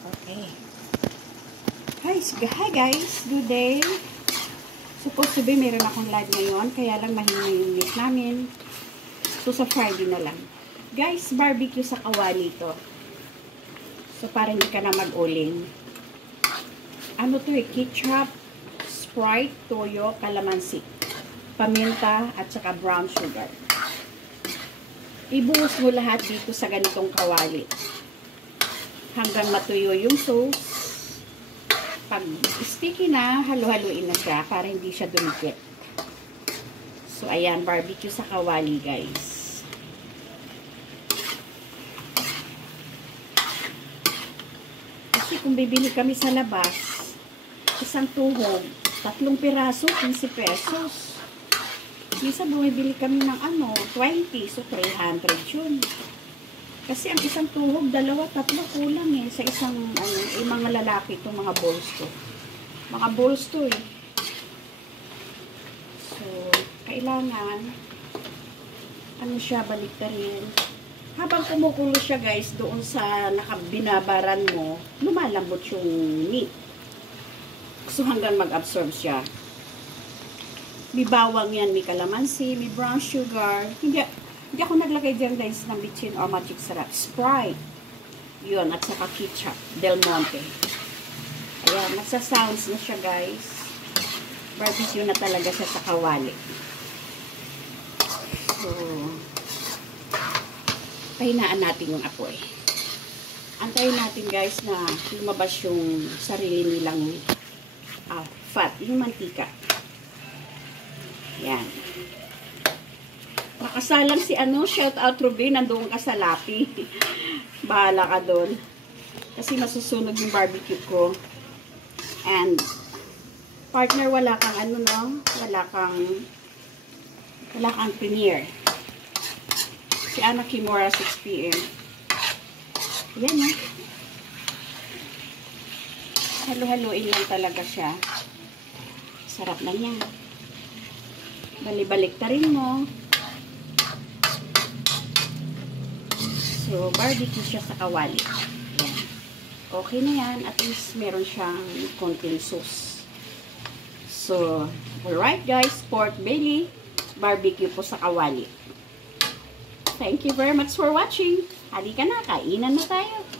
Okay. Hi guys, good day. Supposed to be meron akong live ngayon, kaya lang mahina yung list namin. So sa Friday na lang. Guys, barbecue sa kawali to. So para hindi ka na mag-uling. Ano to eh, ketchup, Sprite, toyo, kalamansi, paminta, at saka brown sugar. Ibuhos mo lahat dito sa ganitong kawali. Hanggang matuyo yung sauce. Pag sticky na, halo-haluin na siya para hindi siya dumikit. So, ayan, barbecue sa kawali, guys. Kasi kung bibili kami sa labas, isang tuhog, 3 piraso, 15 pesos. Minsan bumibili kami ng 20, so 300 yun. Kasi ang isang tuhog, 2, 3 kulang eh. Sa isang, mga lalaki itong mga bowls to. Mga bowls to eh. So, kailangan, siya, baliktarin. Habang kumukulo siya guys, doon sa nakabinabaran mo, lumalambot yung meat. So, hanggang mag-absorb siya. May bawang yan, may kalamansi, may brown sugar. Hindi ako naglagay dyan guys ng bitchin or magic sarap. Sprite. Yun, at saka ketchup. Del Monte. Ayan, nagsa-sounds na siya guys. Barbecue na talaga siya sa kawali. So, pahinaan natin yung apoy. Antayin natin guys na lumabas yung sarili nilang fat, yung mantika. Yan. Nakasalang si shout out Ruby, nandoon ka sa Lapi. Bahala ka doon. Kasi masusunog yung barbecue ko. And, partner, wala kang wala kang premiere. Si Ana Kimura, 6 p.m. Yan Halo-haloin lang talaga siya. Sarap na niya. Bali-balik ta rin mo. So, barbecue siya sa kawali. Yan. Okay na yan. At least meron siyang konting sauce. So, alright guys. Pork belly. Barbecue po sa kawali. Thank you very much for watching. Halika na. Kainan na tayo.